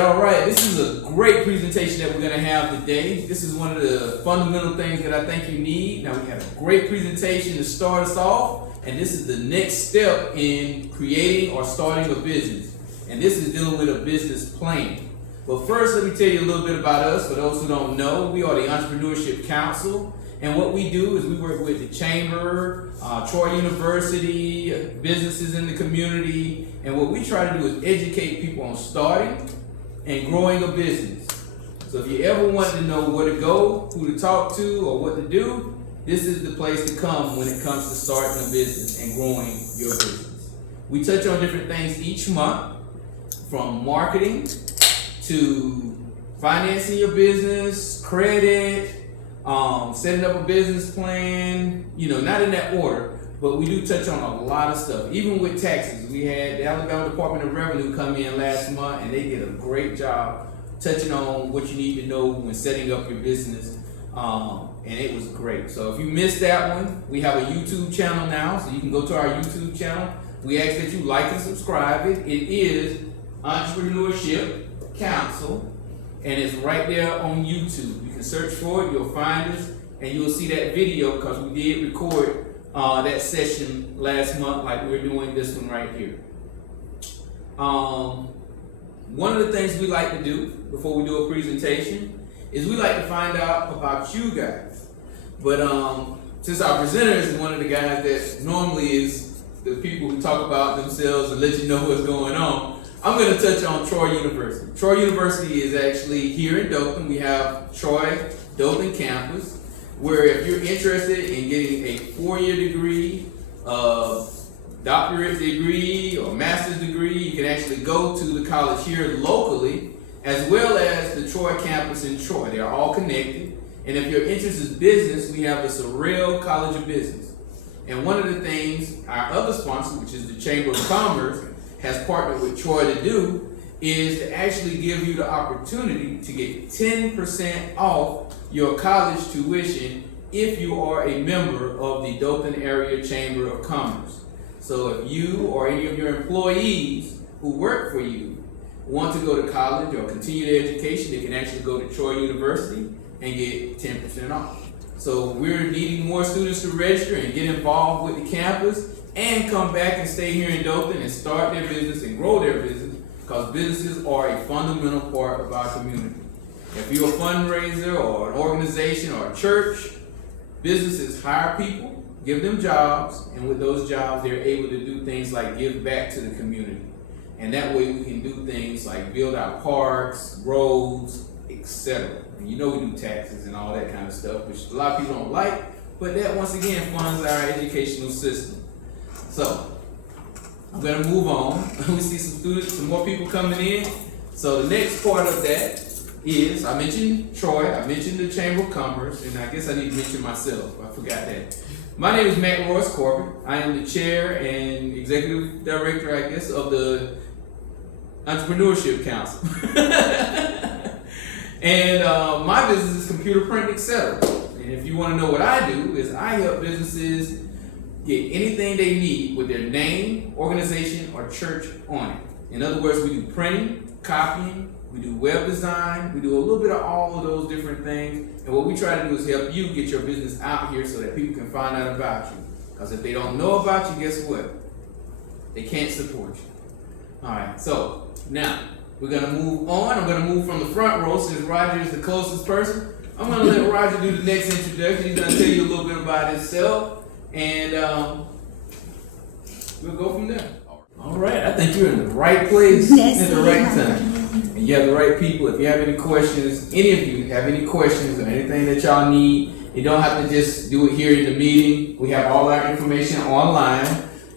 right. This is a great presentation that we're going to have today. This is one of the fundamental things that I think you need. Now, we have a great presentation to start us off, and this is the next step in creating or starting a business. And this is dealing with a business plan. But first, let me tell you a little bit about us. For those who don't know, we are the Entrepreneurship Council. And what we do is we work with the Chamber, Troy University, businesses in the community. And what we try to do is educate people on starting and growing a business. So if you ever want to know where to go, who to talk to, or what to do, this is the place to come when it comes to starting a business and growing your business. We touch on different things each month, from marketing to financing your business, credit, setting up a business plan, not in that order, but we do touch on a lot of stuff. Even with taxes, we had the Alabama Department of Revenue come in last month, and they did a great job touching on what you need to know when setting up your business, and it was great. So if you missed that one, we have a YouTube channel now, so you can go to our YouTube channel. We ask that you like and subscribe it. It is Entrepreneurship Council, and it's right there on YouTube. You can search for it, you'll find us, and you'll see that video because we did record that session last month like we're doing this one right here. One of the things we like to do before we do a presentation is we like to find out about you guys. But since our presenter is one of the guys that normally is the people who talk about themselves and let you know what's going on, I'm going to touch on Troy University. Troy University is actually here in Dothan. We have Troy Dothan campus, where if you're interested in getting a 4-year degree, doctorate degree, or master's degree, you can actually go to the college here locally, as well as the Troy campus in Troy. They are all connected. And if your interest is business, we have the Sorrell College of Business. And one of the things our other sponsor, which is the Chamber of Commerce, has partnered with Troy to do is to actually give you the opportunity to get 10% off your college tuition if you are a member of the Dothan Area Chamber of Commerce. So if you or any of your employees who work for you want to go to college or continue their education, they can actually go to Troy University and get 10% off. So we're needing more students to register and get involved with the campus and come back and stay here in Dothan and start their business and grow their business, because businesses are a fundamental part of our community. If you're a fundraiser or an organization or a church, businesses hire people, give them jobs, and with those jobs they're able to do things like give back to the community. And that way we can do things like build our parks, roads, etc. And we do taxes and all that kind of stuff, which a lot of people don't like, but that once again funds our educational system. So, I'm going to move on. We see some more people coming in. So the next part of that is, I mentioned Troy, I mentioned the Chamber of Commerce, and I guess I need to mention myself. I forgot that. My name is Matt Royce Corbin. I am the chair and executive director, I guess, of the Entrepreneurship Council. And my business is computer print, etc. And if you want to know what I do, is I help businesses get anything they need with their name, organization, or church on it. In other words, we do printing, copying, we do web design, we do a little bit of all of those different things. And what we try to do is help you get your business out here so that people can find out about you. Because if they don't know about you, guess what? They can't support you. All right, so now we're going to move on. I'm going to move from the front row since Roger is the closest person. I'm going to let Roger do the next introduction. He's going to tell you a little bit about himself. And we'll go from there. All right, I think you're in the right place at the right time. And you have the right people. If you have any questions, any of you have any questions or anything that y'all need, you don't have to just do it here in the meeting. We have all our information online.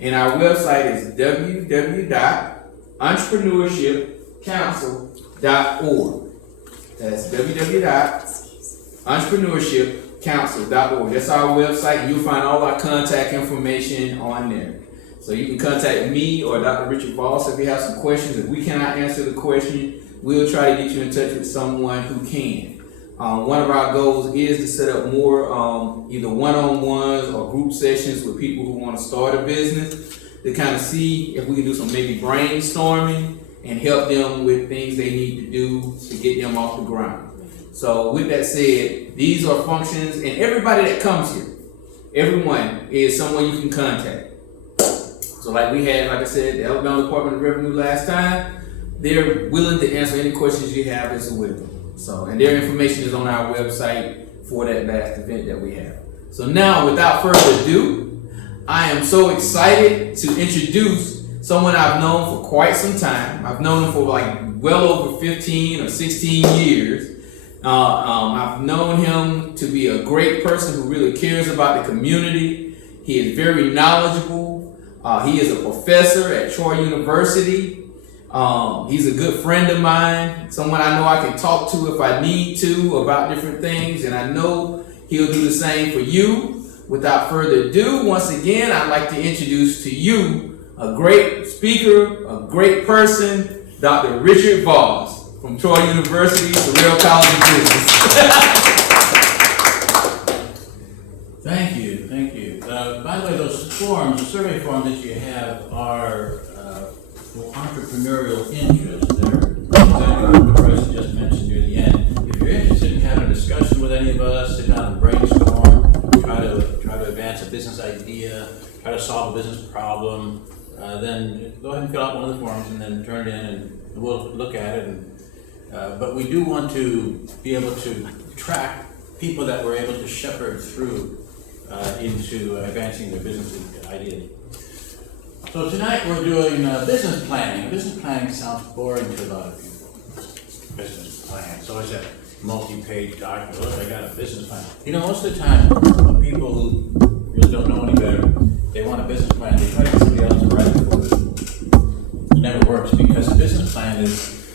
And our website is www.entrepreneurshipcouncil.org. That's www.entrepreneurshipcouncil.org. That's our website, and you'll find all our contact information on there. So you can contact me or Dr. Richard Voss if you have some questions. If we cannot answer the question, we'll try to get you in touch with someone who can. One of our goals is to set up more either one-on-ones or group sessions with people who want to start a business to kind of see if we can do some maybe brainstorming and help them with things they need to do to get them off the ground. So with that said, these are functions, and everybody that comes here, everyone is someone you can contact. So like we had, like I said, the Alabama Department of Revenue last time, they're willing to answer any questions you have as with them. So, and their information is on our website for that last event that we have. So now, without further ado, I am so excited to introduce someone I've known for quite some time. I've known him for like well over 15 or 16 years. I've known him to be a great person who really cares about the community. He is very knowledgeable. He is a professor at Troy University. He's a good friend of mine, someone I know I can talk to if I need to about different things, and I know he'll do the same for you. Without further ado, once again, I'd like to introduce to you a great speaker, a great person, Dr. Richard Voss from Troy University, Sorrell College of Business. Thank you, thank you. By the way, those forms, the survey forms that you have are for entrepreneurial interest. They're exactly what the person just mentioned near the end. If you're interested in having a discussion with any of us, sit down and brainstorm, try to advance a business idea, try to solve a business problem, then go ahead and fill out one of the forms and then turn it in, and we'll look at it. But we do want to be able to track people that we're able to shepherd through into advancing their business ideas. So tonight we're doing business planning. Business planning sounds boring to a lot of people. Business plan. It's always that multi-page document. Look, I got a business plan. You know, most of the time, people who really don't know any better, they want a business plan. They try to get somebody else to write it for them. It never works, because a business plan is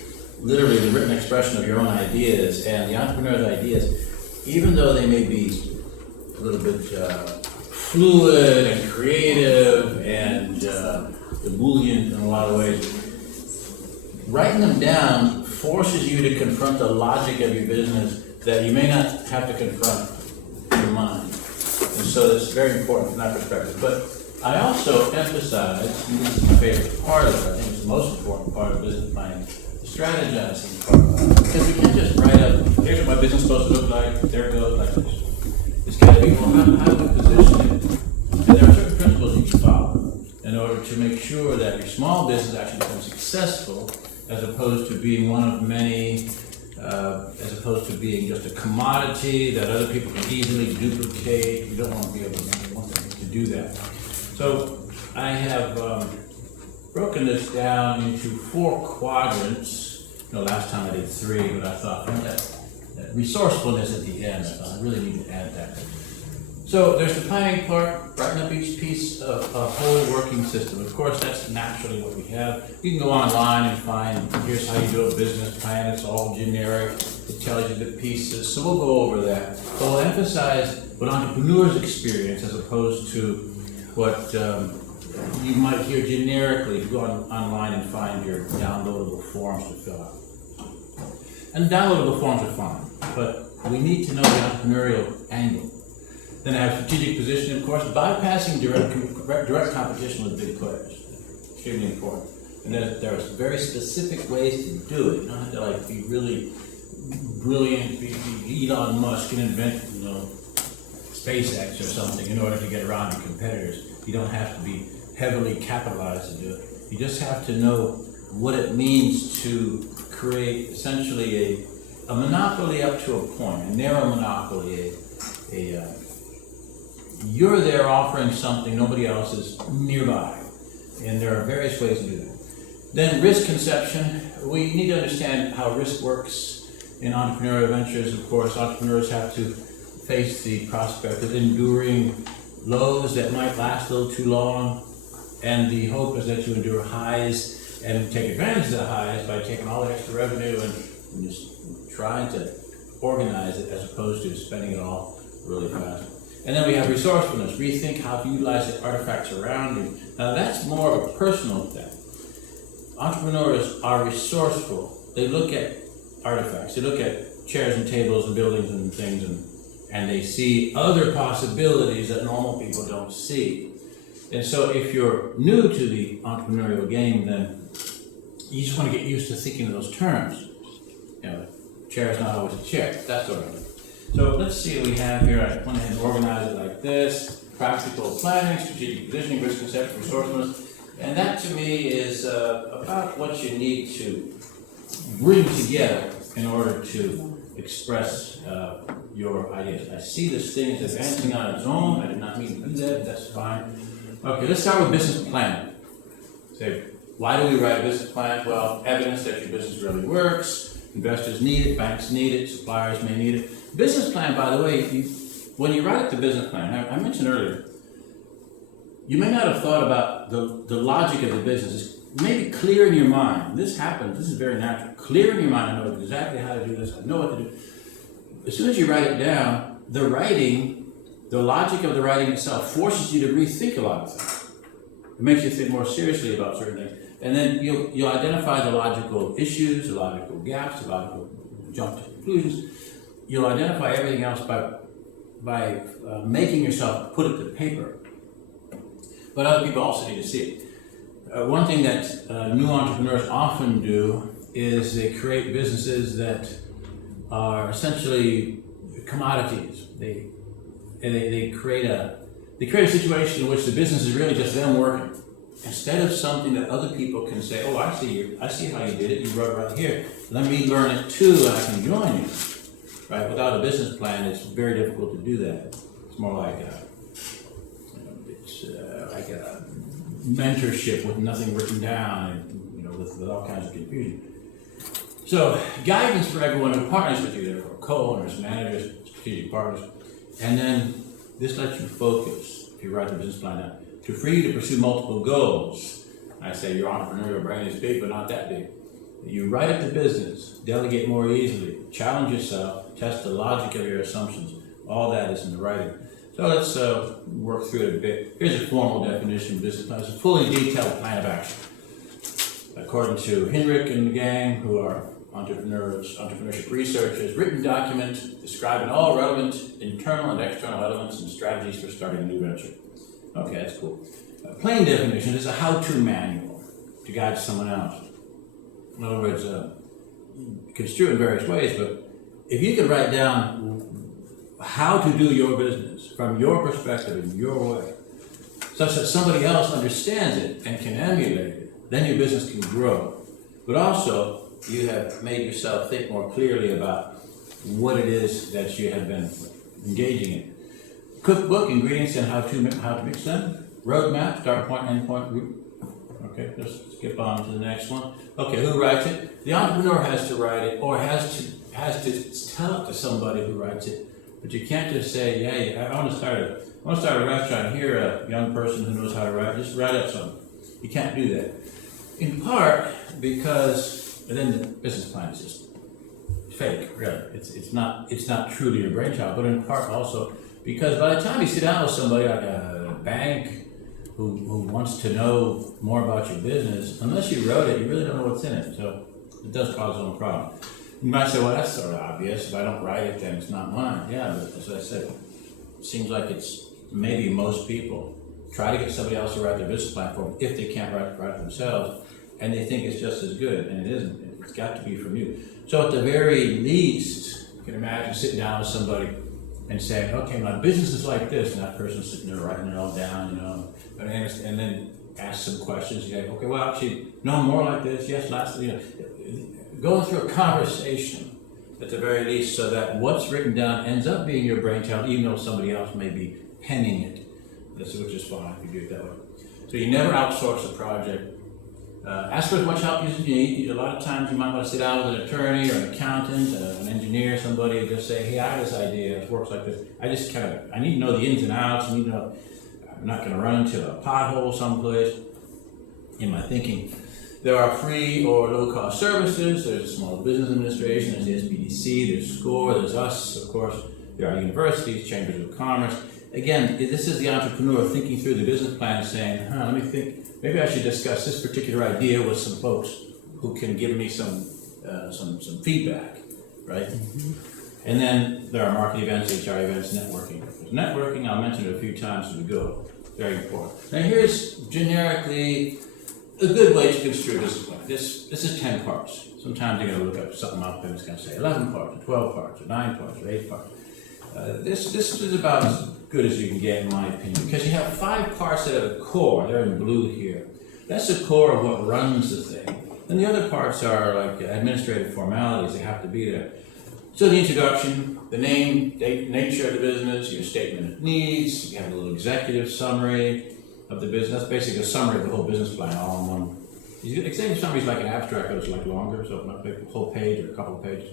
literally the written expression of your own ideas, and the entrepreneur's ideas, even though they may be a little bit fluid and creative and ebullient in a lot of ways, writing them down forces you to confront the logic of your business that you may not have to confront in your mind. And so that's very important from that perspective. But I also emphasize, and this is my favorite part of it, I think it's the most important part of business planning, the strategizing part. Because we can't just write up, here's what my business is supposed to look like, there it goes, like this. It's got to be, well, how do we position it? And there are certain principles you can follow in order to make sure that your small business actually becomes successful, as opposed to being one of many, as opposed to being just a commodity that other people can easily duplicate. You don't want to be able to do that. So I have broken this down into 4 quadrants. You know, last time I did 3, but I thought, that resourcefulness at the end, I thought I really need to add that. So there's the planning part, writing up each piece of a whole working system. Of course, that's naturally what we have. You can go online and find, here's how you do a business plan. It's all generic. It tells you the pieces. So we'll go over that. But we'll emphasize what entrepreneurs experience as opposed to what you might hear generically if you go online and find your downloadable forms to fill out. And downloadable forms are fine, but we need to know the entrepreneurial angle. Then I have strategic positioning, of course, bypassing direct competition with big players. Extremely important. And there are very specific ways to do it. You don't have to like be really brilliant, be Elon Musk and invent, SpaceX or something in order to get around your competitors. You don't have to be heavily capitalized to do it. You just have to know what it means to create essentially a monopoly up to a point, a narrow monopoly, you're there offering something nobody else is nearby, and there are various ways to do that. Then risk conception, we need to understand how risk works in entrepreneurial ventures. Of course, entrepreneurs have to face the prospect of enduring lows that might last a little too long, and the hope is that you endure highs and take advantage of the highs by taking all the extra revenue and just trying to organize it as opposed to spending it all really fast. And then we have resourcefulness, rethink how to utilize the artifacts around you. Now that's more of a personal thing. Entrepreneurs are resourceful. They look at artifacts, they look at chairs and tables and buildings and things, and they see other possibilities that normal people don't see. And so if you're new to the entrepreneurial game, then you just want to get used to thinking in those terms. You know, chair is not always a chair, that sort of thing. So let's see what we have here. I went ahead and organized it like this. Practical planning, strategic positioning, risk conception, resourcefulness. And that to me is about what you need to bring together in order to express your ideas. I see this thing as advancing on its own. I did not mean to do that. That's fine. Okay, let's start with business plan. Say, why do we write a business plan? Well, evidence that your business really works. Investors need it. Banks need it. Suppliers may need it. Business plan, by the way, when you write the business plan, I mentioned earlier, you may not have thought about the logic of the business. It's maybe clear in your mind. This happens. This is very natural. Clear in your mind. I know exactly how to do this. I know what to do. As soon as you write it down, the logic of the writing itself forces you to rethink a lot of things. It makes you think more seriously about certain things. And then you'll identify the logical issues, the logical gaps, the logical jump to conclusions. You'll identify everything else by making yourself put it to paper. But other people also need to see it. One thing that new entrepreneurs often do is they create businesses that are essentially commodities. They create a situation in which the business is really just them working, instead of something that other people can say, oh, I see how you did it, you wrote it right here. Let me learn it too, and I can join you. Right? Without a business plan, it's very difficult to do that. It's more like a mentorship with nothing written down, and with all kinds of confusion. So guidance for everyone who partners with you, therefore co-owners, managers, strategic partners, and then this lets you focus, if you write the business plan down, to free you to pursue multiple goals. I say your entrepreneurial brain is big, but not that big. You write up the business, delegate more easily, challenge yourself, test the logic of your assumptions. All that is in the writing. So let's work through it a bit. Here's a formal definition of business plan. It's a fully detailed plan of action. According to Henrik and the gang, who are entrepreneurship researchers, written document describing all relevant internal and external elements and strategies for starting a new venture. Okay, that's cool. Plain definition is a how-to manual to guide someone else. In other words, construe in various ways, but if you can write down how to do your business from your perspective in your way, such that somebody else understands it and can emulate it, then your business can grow. But also, you have made yourself think more clearly about what it is that you have been engaging in. Cookbook, ingredients, and how to mix them. Roadmap, start point, end point, route. Okay, let's skip on to the next one. Okay, who writes it? The entrepreneur has to write it, or has to tell it to somebody who writes it. But you can't just say, yeah, I want to start a restaurant. Here, a young person who knows how to write, just write up something. You can't do that. In part because then the business plan is just fake, really. It's not truly your brainchild, but in part also because by the time you sit down with somebody like a bank who wants to know more about your business, unless you wrote it, you really don't know what's in it. So it does cause its own problem. You might say, well, that's sort of obvious. If I don't write it, then it's not mine. Yeah, but as I said, it seems like it's maybe most people try to get somebody else to write their business plan for them if they can't write it themselves, and they think it's just as good, and it isn't. It's got to be from you. So at the very least, you can imagine sitting down with somebody and saying, okay, my business is like this, and that person's sitting there writing it all down, and then ask some questions. You go, okay, well, actually, no, more like this. Yes, lastly, going through a conversation at the very least, so that what's written down ends up being your brainchild, even though somebody else may be penning it. Which is fine if you do it that way. So you never outsource a project. Ask for as much help as you need. A lot of times you might want to sit down with an attorney or an accountant, an engineer, somebody, and just say, hey, I have this idea, it works like this. I need to know the ins and outs. I need to know, I'm not going to run into a pothole someplace in my thinking. There are free or low-cost services. There's a Small Business Administration, there's the SBDC, there's SCORE, there's us, of course. There are universities, chambers of commerce. Again, this is the entrepreneur thinking through the business plan and saying, let me think, maybe I should discuss this particular idea with some folks who can give me some feedback, right? Mm-hmm. And then there are market events, HR events, networking. Networking, I'll mention it a few times as we go. Very important. Now here's generically a good way to construe this plan. This is 10 parts. Sometimes you're going to look up something up and it's going to say 11 parts, or 12 parts, or 9 parts, or 8 parts. This is about as good as you can get, in my opinion, because you have 5 parts that are the core. They're in blue here. That's the core of what runs the thing. And the other parts are like administrative formalities. They have to be there. So the introduction, the name, nature of the business, your statement of needs, you have a little executive summary of the business. That's basically a summary of the whole business plan all in one. Executive summary is like an abstract, but it's like longer, so not a whole page or a couple of pages.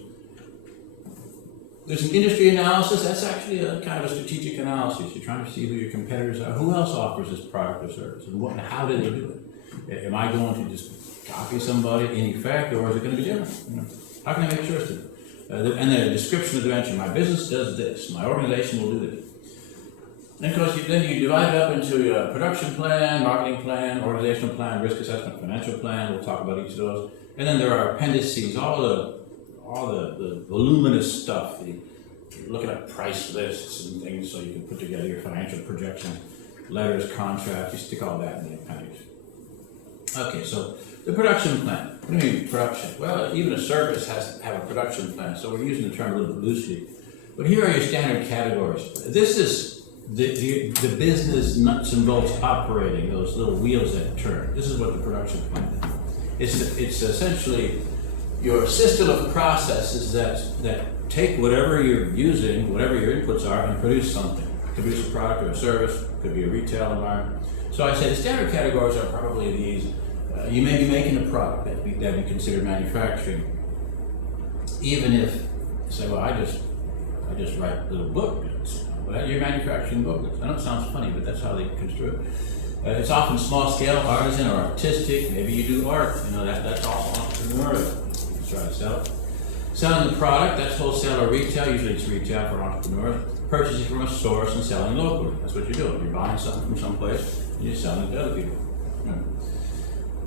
There's an industry analysis. That's actually a kind of a strategic analysis. You're trying to see who your competitors are, who else offers this product or service, and how do they do it? Am I going to just copy somebody in effect, or is it going to be different? You know, how can I make sure it's different? And the description of the venture. My business does this. My organization will do this. And of course, then you divide it up into a production plan, marketing plan, organizational plan, risk assessment, financial plan. We'll talk about each of those. And then there are appendices, all the voluminous stuff. You're looking at price lists and things so you can put together your financial projections, letters, contracts. You stick all that in the appendix. Okay, so the production plan. What do you mean production? Well, even a service has to have a production plan, so we're using the term a little bit loosely. But here are your standard categories. This is the business nuts and bolts operating, those little wheels that turn. This is what the production plan is. It's essentially your system of processes that take whatever you're using, whatever your inputs are, and produce something. It could produce a product or a service, it could be a retail environment. So I say the standard categories are probably these. You may be making a product that we consider manufacturing. Even if you say, well, I just write little booklets. Well, you're manufacturing booklets. I know it sounds funny, but that's how they construe it. It's often small scale, artisan, or artistic. Maybe you do art. You know, that's also entrepreneurial. You can try to sell it. Selling the product, that's wholesale or retail. Usually it's retail for entrepreneurs. Purchasing from a source and selling locally. That's what you're doing. You're buying something from someplace and you're selling it to other people.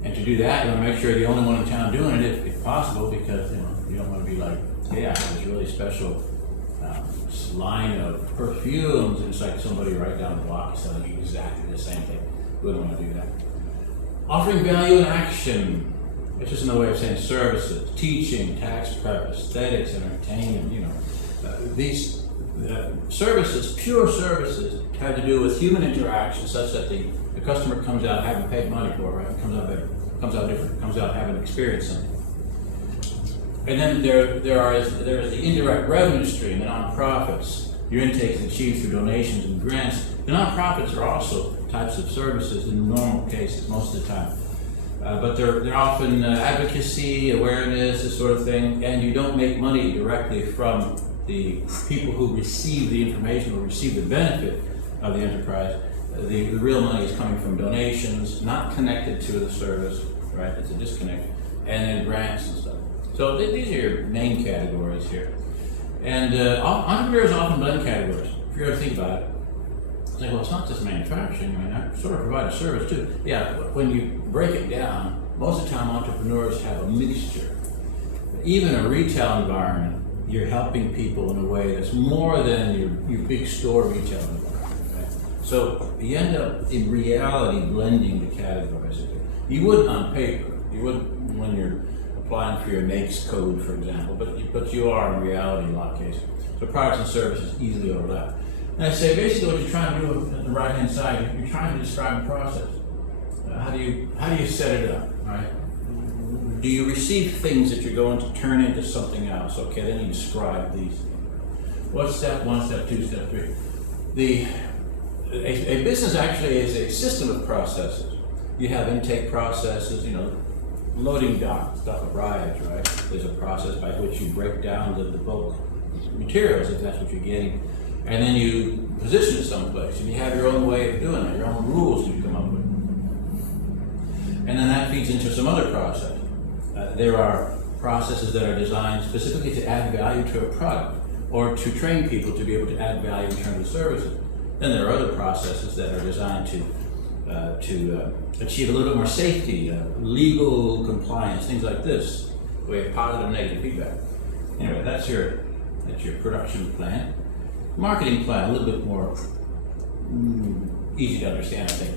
And to do that, you want to make sure you're the only one in town doing it, if possible, because you don't want to be like, hey, I have this really special line of perfumes, and it's like somebody right down the block is selling you exactly the same thing. We don't want to do that. Offering value in action. It's just another way of saying services, teaching, tax prep, aesthetics, entertainment. These services, pure services, have to do with human interaction, such that the customer comes out having paid money for it, right? It comes out better, comes out different, comes out having experienced something. And then there is the indirect revenue stream, the nonprofits. Your intake is achieved through donations and grants. The nonprofits are also types of services in normal cases, most of the time. But they're often advocacy, awareness, this sort of thing, and you don't make money directly from the people who receive the information or receive the benefit of the enterprise. The real money is coming from donations, not connected to the service, right? It's a disconnect, and then grants and stuff. So these are your main categories here. And entrepreneurs often blend categories. If you're going to think about it, it's like, well, it's not just manufacturing. I mean, I sort of provide a service too. Yeah, but when you break it down, most of the time entrepreneurs have a mixture. Even a retail environment, you're helping people in a way that's more than your big store retail environment. So you end up, in reality, blending the categories. You wouldn't on paper. You wouldn't when you're applying for your NAICS code, for example, but you are in reality in a lot of cases. So products and services easily overlap. And I say basically what you're trying to do on the right-hand side, you're trying to describe the process. How do you set it up, right? Do you receive things that you're going to turn into something else? Okay, then you describe these things. What's step 1, step 2, step 3? A business actually is a system of processes. You have intake processes, loading dock, stuff arrives, right? There's a process by which you break down the bulk materials, if that's what you're getting, and then you position it someplace, and you have your own way of doing it, your own rules you come up with. And then that feeds into some other process. There are processes that are designed specifically to add value to a product, or to train people to be able to add value in terms of services. Then there are other processes that are designed to achieve a little bit more safety, legal compliance, things like this. We have positive and negative feedback. Anyway, that's your production plan. Marketing plan, a little bit more easy to understand, I think.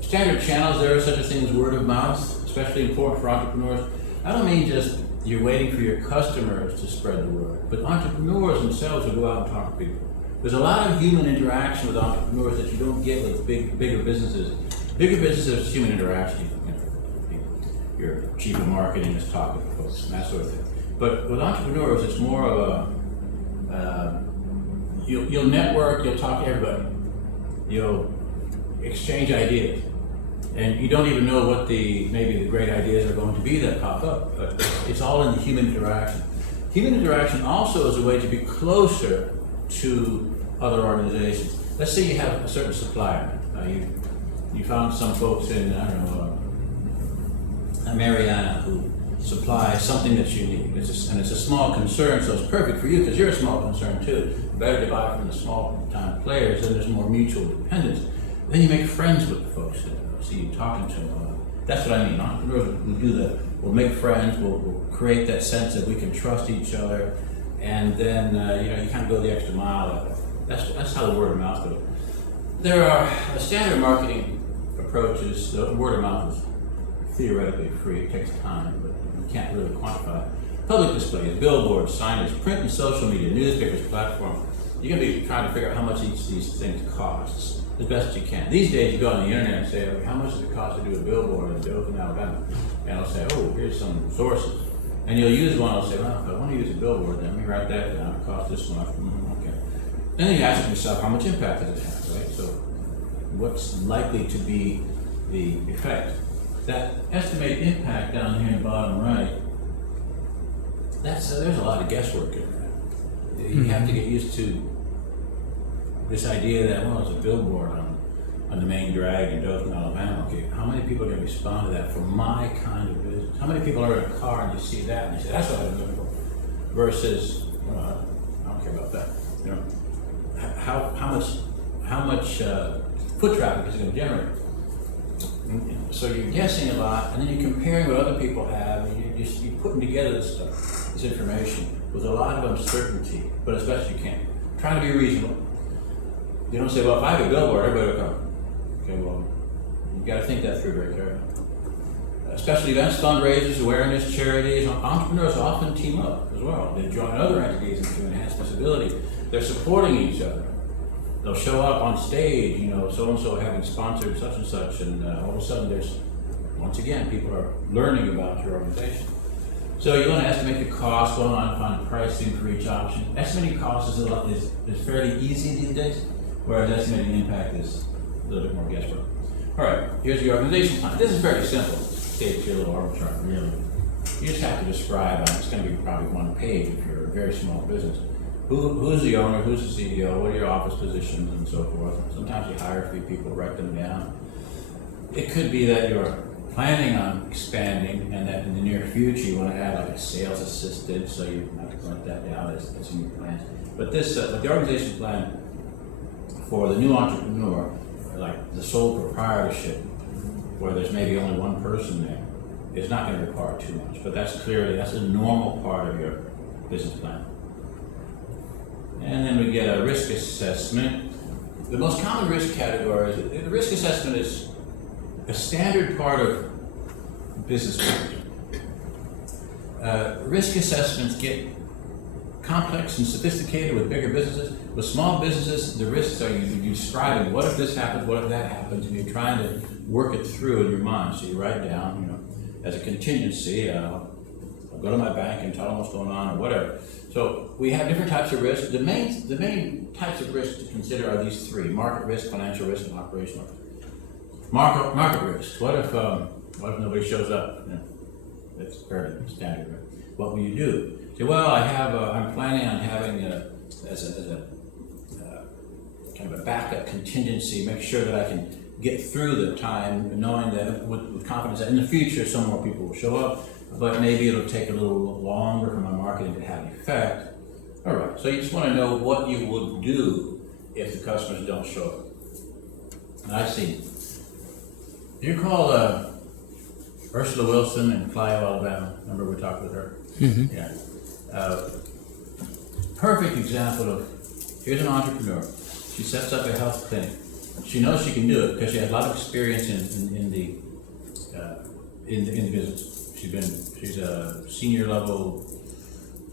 standard channels, there are such a thing as word of mouth, especially important for entrepreneurs. I don't mean just you're waiting for your customers to spread the word, but entrepreneurs themselves will go out and talk to people. There's a lot of human interaction with entrepreneurs that you don't get with bigger businesses. Bigger businesses is human interaction. Your chief of marketing is talking to folks and that sort of thing. But with entrepreneurs, it's more of a, you'll network, you'll talk to everybody. You'll exchange ideas. And you don't even know what maybe the great ideas are going to be that pop up, but it's all in the human interaction. Human interaction also is a way to be closer to other organizations. Let's say you have a certain supplier. You found some folks in, I don't know, Mariana who supply something that you need. And it's a small concern, so it's perfect for you because you're a small concern too. Better to buy from the small time players, then there's more mutual dependence. Then you make friends with the folks that see you talking to them. That's what I mean. Entrepreneurs will do that. We'll make friends, we'll create that sense that we can trust each other, and then you kind of go the extra mile. That's how the word of mouth goes. There are standard marketing approaches. The word of mouth is theoretically free, it takes time, but you can't really quantify it. Public displays, billboards, signage, print and social media, newspapers, platforms. You're going to be trying to figure out how much each of these things costs as best you can. These days you go on the internet and say, okay, how much does it cost to do a billboard in Dothan, Alabama? And I'll say, oh, here's some sources. And you'll use one, I'll say, well, if I want to use a billboard, then let me write that down, it costs this much, okay. Then you ask yourself, how much impact does it have, right? So what's likely to be the effect? That estimate impact down here in the bottom right, there's a lot of guesswork in that. You have to get used to this idea that, well, it's a billboard on the main drag in Dothan, Alabama. Okay, how many people are going to respond to that for my kind of business? How many people are in a car and you see that and you say, that's what I'm looking for? Versus, well, I don't care about that. You know, how much foot traffic is it going to generate? So you're guessing a lot, and then you're comparing what other people have, and you're putting together this stuff, this information, with a lot of uncertainty, but as best you can. Try to be reasonable. You don't say, well, if I have a billboard, everybody will come. Okay, well, you got to think that through very carefully. Especially events, fundraisers, awareness, charities. Entrepreneurs often team up as well. They join other entities to enhance visibility. They're supporting each other. They'll show up on stage, so-and-so having sponsored such and such, and all of a sudden once again, people are learning about your organization. So you want to estimate the cost, go on and find pricing for each option. Estimating cost is fairly easy these days, whereas estimating impact is a little bit more guesswork. All right, here's your organization plan. This is fairly simple. It's your little org chart, really. You just have to describe, it's going to be probably one page if you're a very small business. Who's the owner, who's the CEO, what are your office positions, and so forth. Sometimes you hire a few people, write them down. It could be that you're planning on expanding and that in the near future you want to add like a sales assistant, so you have to write that down as in your plans. But this, the organization plan for the new entrepreneur, like the sole proprietorship, where there's maybe only one person there, is not going to require too much. But that's a normal part of your business plan. And then we get a risk assessment. The most common risk category is, the risk assessment is a standard part of business planning. Risk assessments get complex and sophisticated with bigger businesses. With small businesses, the risks are you describing, what if this happens, what if that happens, and you're trying to work it through in your mind. So you write down, as a contingency, I'll go to my bank and tell them what's going on or whatever. So we have different types of risk. The main types of risk to consider are these three: market risk, financial risk, and operational risk. Market risk. What if nobody shows up? That's fairly standard. Right? What will you do? Say, well, I'm planning on having as a kind of a backup contingency, make sure that I can get through the time, knowing that with confidence that in the future some more people will show up, but maybe it'll take a little longer for my marketing to have effect. All right, so you just want to know what you would do if the customers don't show up. And I've seen. Do you recall Ursula Wilson in Clio, Alabama? Remember we talked with her? Mm-hmm. Yeah. Perfect example of, here's an entrepreneur. She sets up a health clinic. she knows she can do it because she has a lot of experience in the business. She's a senior level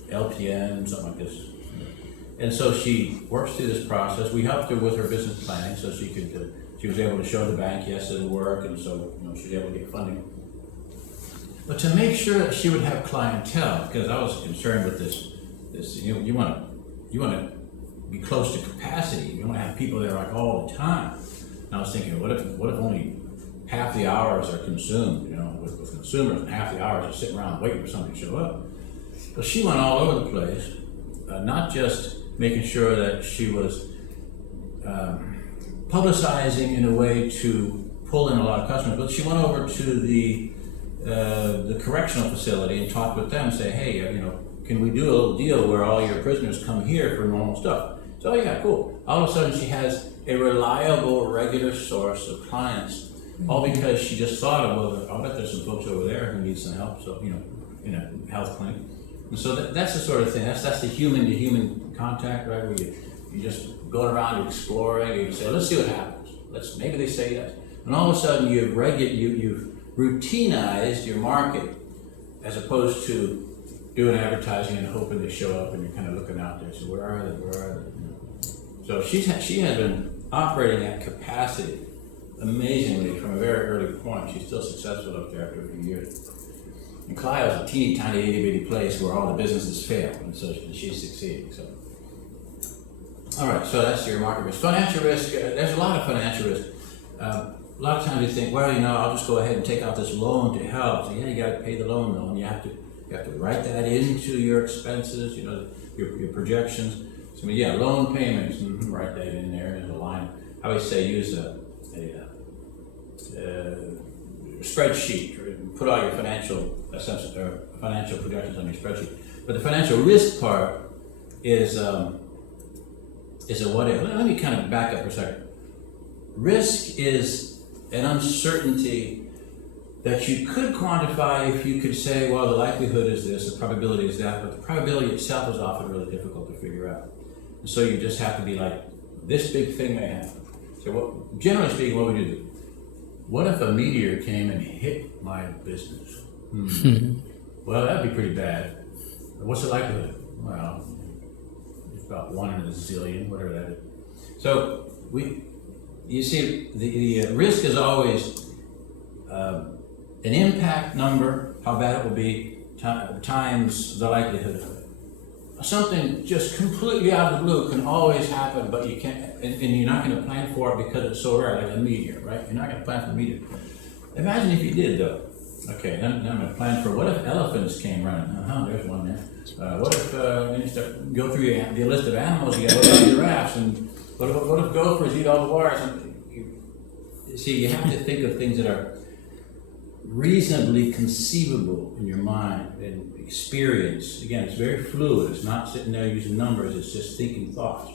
LPN, something like this. And so she works through this process. We helped her with her business planning so she was able to show the bank, yes, it'll work, and so she was able to get funding. But to make sure that she would have clientele, because I was concerned with this, you want to be close to capacity. You don't want to have people there like all the time. And I was thinking, what if only half the hours are consumed, with consumers, and half the hours are sitting around waiting for somebody to show up. So she went all over the place, not just making sure that she was publicizing in a way to pull in a lot of customers, but she went over to the correctional facility and talked with them, say, hey, can we do a little deal where all your prisoners come here for normal stuff? So yeah, cool. All of a sudden she has a reliable, regular source of clients, all because she just thought of, well, I'll bet there's some folks over there who need some help, so, in a health clinic. And so that's the sort of thing, that's the human-to-human contact, right, where you just going around exploring, and you say, let's see what happens. Maybe they say yes. And all of a sudden you've routinized your market as opposed to doing advertising and hoping they show up and you're kind of looking out there. So where are they? So she has been operating at capacity amazingly from a very early point. She's still successful up there after a few years. And Clio's a teeny tiny itty bitty place where all the businesses fail, and so she's succeeding. So, all right, so that's your market risk. Financial risk, there's a lot of financial risk. A lot of times you think, well, I'll just go ahead and take out this loan to help. So yeah, you got to pay the loan though, and you have to write that into your expenses, your projections. So yeah, loan payments, write that in there as a line. I always say use a spreadsheet, or put all your financial projections on your spreadsheet. But the financial risk part is a what if. Let me kind of back up for a second. Risk is an uncertainty that you could quantify if you could say, well, the likelihood is this, the probability is that, but the probability itself is often really difficult to figure out. And so you just have to be like, this big thing may happen. So generally speaking, what would you do? What if a meteor came and hit my business? Well, that'd be pretty bad. What's the likelihood? Well, it's about 1 in a zillion, whatever that is. So you see, the risk is always an impact number, how bad it will be, times the likelihood of it. Something just completely out of the blue can always happen, but you can't, and you're not going to plan for it because it's so rare, like a meteor, right? You're not going to plan for a meteor. Imagine if you did, though. Okay, then I'm going to plan for what if elephants came running? There's one there. What if you start go through the list of animals? You got giraffes, and what if gophers eat all the wires? See, you have to think of things that are reasonably conceivable in your mind and experience. Again, it's very fluid. It's not sitting there using numbers. It's just thinking thoughts.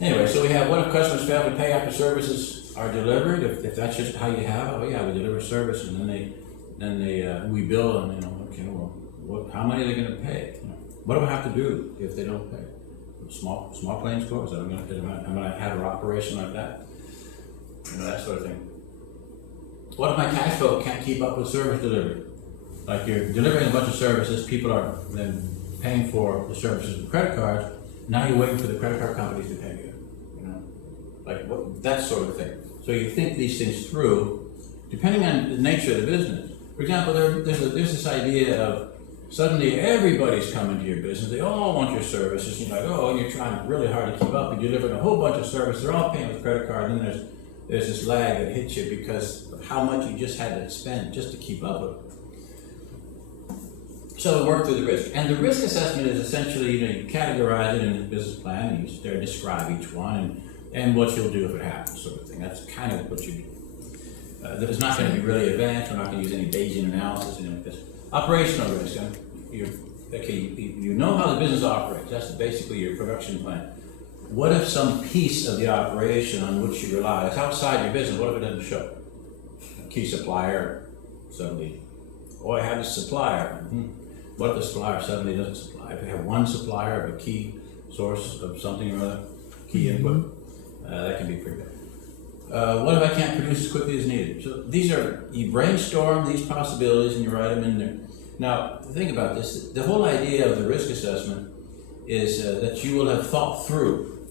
Anyway, so we have, what if customers fail to pay after services are delivered? If that's just how you have it, oh yeah, we deliver service, and then we bill them. Okay, well, how money are they going to pay? What do I have to do if they don't pay? Small claims court. I'm going to have an operation like that. That sort of thing. What if my cash flow can't keep up with service delivery? Like you're delivering a bunch of services, people are then paying for the services with credit cards. Now you're waiting for the credit card companies to pay you. That sort of thing. So you think these things through, depending on the nature of the business. For example, there's this idea of suddenly everybody's coming to your business. They all want your services. You're like, and you're trying really hard to keep up. You're delivering a whole bunch of services. They're all paying with credit card, and then there's this lag that hits you because of how much you just had to spend just to keep up with it. So we work through the risk. And the risk assessment is essentially, you categorize it in the business plan, and you describe each one and what you'll do if it happens, sort of thing. That's kind of what you do. It's not going to be really advanced. We're not going to use any Bayesian analysis, anything like this. Operational risk. You know how the business operates. That's basically your production plan. What if some piece of the operation on which you rely is outside your business? What if it doesn't show? A key supplier suddenly, I have a supplier. What if the supplier suddenly doesn't supply? If you have one supplier of a key source of something or other, key input, that can be pretty bad. What if I can't produce as quickly as needed? So these are, you brainstorm these possibilities and you write them in there. Now, think about this. The whole idea of the risk assessment is that you will have thought through,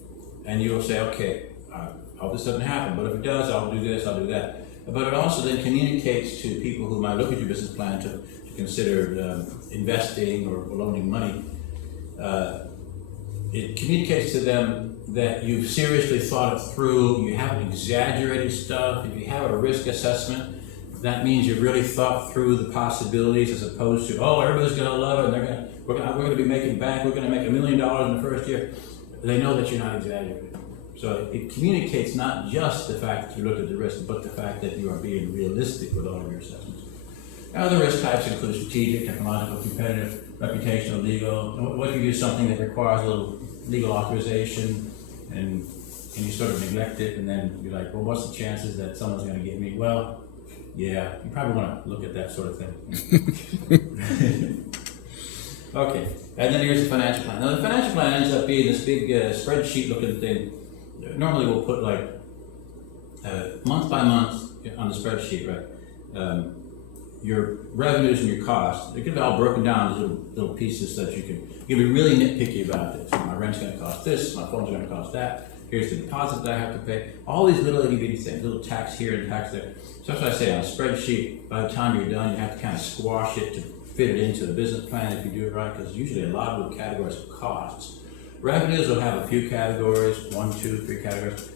and you will say, okay, I hope this doesn't happen, but if it does, I'll do this, I'll do that. But it also then communicates to people who might look at your business plan to consider investing or loaning money. It communicates to them that you've seriously thought it through, you haven't exaggerated stuff. If you have a risk assessment, that means you've really thought through the possibilities as opposed to, oh, everybody's gonna love it, we're gonna be making bank, we're gonna make $1 million in the first year. They know that you're not exaggerating. So it communicates not just the fact that you looked at the risk, but the fact that you are being realistic with all of your assessments. Other risk types include strategic, technological, competitive, reputational, legal. What if you do something that requires a little legal authorization and you sort of neglect it, and then you're like, well, what's the chances that someone's going to get me? Well, yeah, you probably want to look at that sort of thing. Okay, and then here's the financial plan. Now the financial plan ends up being this big spreadsheet looking thing. Normally we'll put like month by month on the spreadsheet, right? Your revenues and your costs. They can be all broken down into little pieces so that you can be really nitpicky about this. My rent's going to cost this, my phone's going to cost that. Here's the deposit that I have to pay. All these little itty bitty things, little tax here and tax there. So that's what I say, on a spreadsheet, by the time you're done, you have to kind of squash it to fit it into the business plan if you do it right, because usually a lot of little categories of costs. Revenues will have a few categories, 1, 2, 3 categories.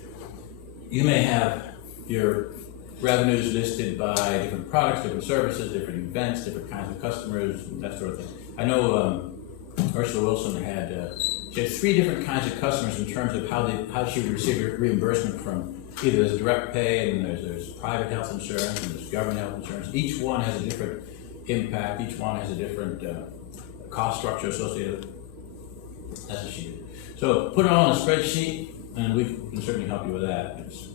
You may have your revenues listed by different products, different services, different events, different kinds of customers, that sort of thing. I know Ursula Wilson she had 3 different kinds of customers in terms of how she would receive reimbursement from. Either there's direct pay, and there's private health insurance, and there's government health insurance. Each one has a different impact. Each one has a different cost structure associated. That's what she did. So put it all on a spreadsheet, and we can certainly help you with that. It's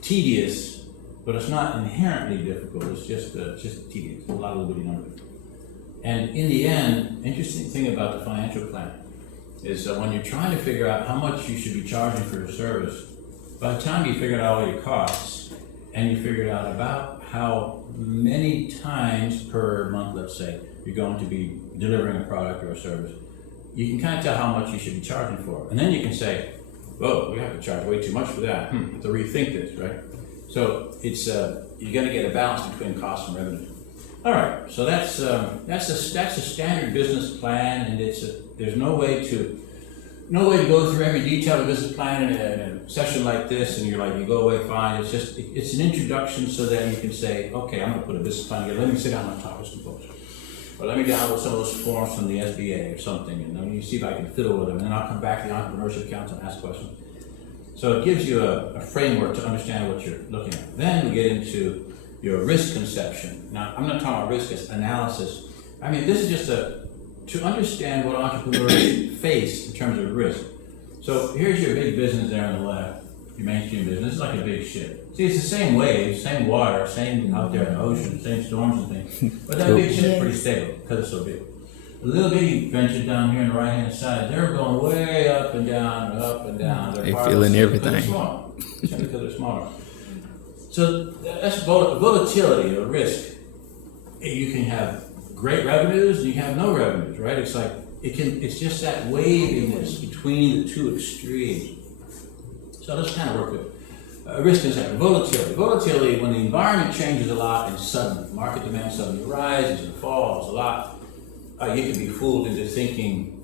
tedious, but it's not inherently difficult. It's just tedious. A lot of little bitty numbers. And in the end, interesting thing about the financial plan is that when you're trying to figure out how much you should be charging for your service, by the time you figure out all your costs and you figure out about how many times per month, let's say, you're going to be delivering a product or a service, you can kind of tell how much you should be charging for. And then you can say, whoa, we have to charge way too much for that. We have to rethink this, right? So it's you're going to get a balance between costs and revenue. All right, so that's a standard business plan, and there's no way to go through every detail of the business plan in a session like this, and you go away fine. It's an introduction so that you can say, okay, I'm going to put a business plan together. Let me sit down and talk with some folks. Or let me download some of those forms from the SBA or something, and let me see if I can fiddle with them, and then I'll come back to the Entrepreneurship Council and ask questions. So it gives you a framework to understand what you're looking at. Then we get into your risk conception. Now, I'm not talking about risk as analysis. I mean, this is just to understand what entrepreneurs face in terms of risk. So here's your big business there on the left, your mainstream business. This is like a big ship. See, it's the same waves, same water, same out there in the ocean, same storms and things. But that big ship's pretty stable because it's so big. The little bitty ventures down here on the right-hand side, they're going way up and down and up and down. They're feeling everything. They're small. Simply because they're smaller. So that's volatility or risk. You can have great revenues and you have no revenues, right? It's like it's just that waviness between the two extremes. So let's kind of work with risk and volatility. Volatility, when the environment changes a lot and suddenly, market demand suddenly rises and falls a lot, you can be fooled into thinking,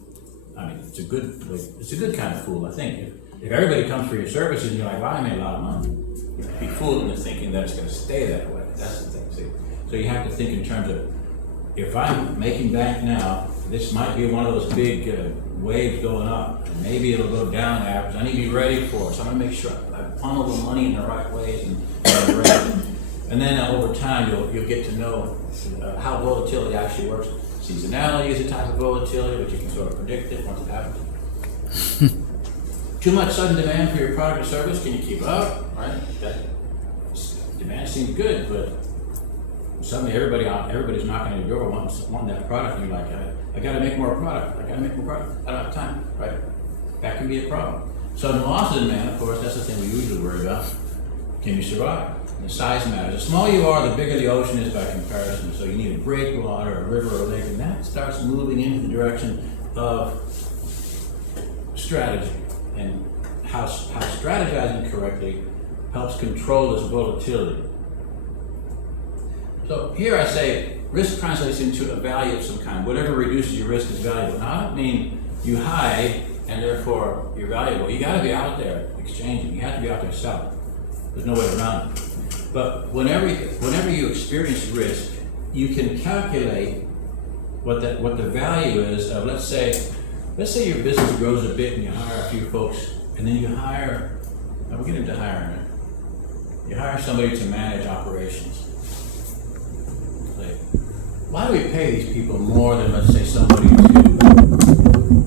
I mean, it's a good kind of fool, I think. If everybody comes for your services and you're like, well, I made a lot of money, you'd be fooled into thinking that it's going to stay that way. That's the thing, see? So you have to think in terms of, if I'm making bank now, this might be one of those big waves going up, and maybe it'll go down after. I need to be ready for it. So I'm going to make sure I funnel the money in the right ways and then over time you'll get to know how volatility actually works. Seasonality is a type of volatility, but you can sort of predict it once it happens. Too much sudden demand for your product or service, can you keep up? Right? That demand seems good, but suddenly everybody's knocking on your door wanting that product, and you're like, I got to make more product. I don't have time, right? That can be a problem. Sudden loss of demand, of course, that's the thing we usually worry about. can you survive? The size matters. The smaller you are, the bigger the ocean is by comparison. So you need a breakwater, a river, or a lake, and that starts moving into the direction of strategy and how strategizing correctly helps control this volatility. So here I say risk translates into a value of some kind. Whatever reduces your risk is valuable. Now I don't mean you hide and therefore you're valuable. You got to be out there exchanging. You have to be out there selling. There's no way around it. But whenever you experience risk, you can calculate what the value is of, let's say your business grows a bit and you hire a few folks, and then you hire, now we'll get into hiring, right? You hire somebody to manage operations. Like, why do we pay these people more than, let's say, somebody to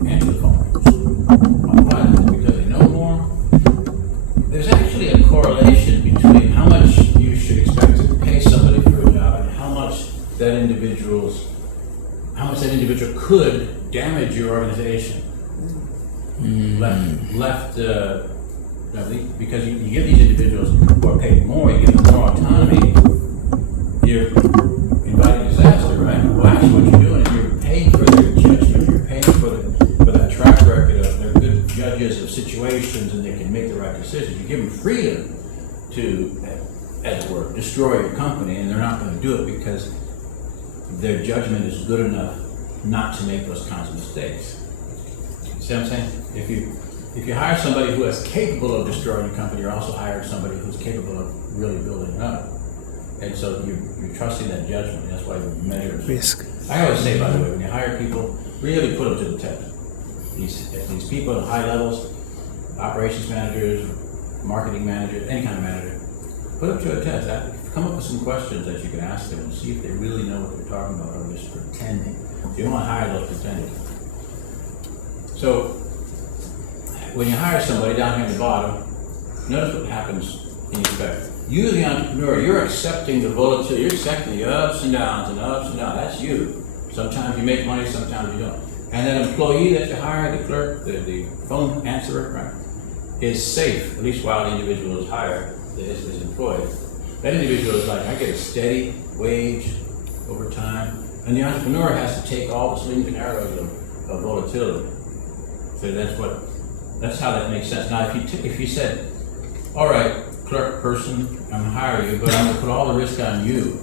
answer the phone? Why? Because they know more? There's actually a correlation between how much you should expect to pay somebody for a job and how much that individual could damage your organization. Because you give these individuals who are paid more, you give them more autonomy, you're inviting disaster, right? Well, actually what you're doing is you're paying for their judgment, you're paying for that track record of they're good judges of situations and they can make the right decisions. You give them freedom to, as it were, destroy your company, and they're not going to do it because their judgment is good enough not to make those kinds of mistakes. See what I'm saying? If you hire somebody who is capable of destroying your company, you're also hiring somebody who's capable of really building it up. And so you're trusting that judgment. That's why you measure risk. I always say, by the way, when you hire people, really put them to the test. These people at high levels, operations managers, marketing managers, any kind of manager, put them to a test. Come up with some questions that you can ask them and see if they really know what they're talking about or just pretending. You don't want to hire those pretenders. So when you hire somebody down here at the bottom, notice what happens in effect. You, the entrepreneur, you're accepting the volatility, you're accepting the ups and downs and ups and downs. That's you. Sometimes you make money, sometimes you don't. And that employee that you hire, the clerk, the phone answerer, right, is safe, at least while the individual is hired, is employed. That individual is like, I get a steady wage over time. And the entrepreneur has to take all the slings and arrows of volatility. So that's how that makes sense. Now, if you said, all right, clerk person, I'm gonna hire you, but I'm gonna put all the risk on you.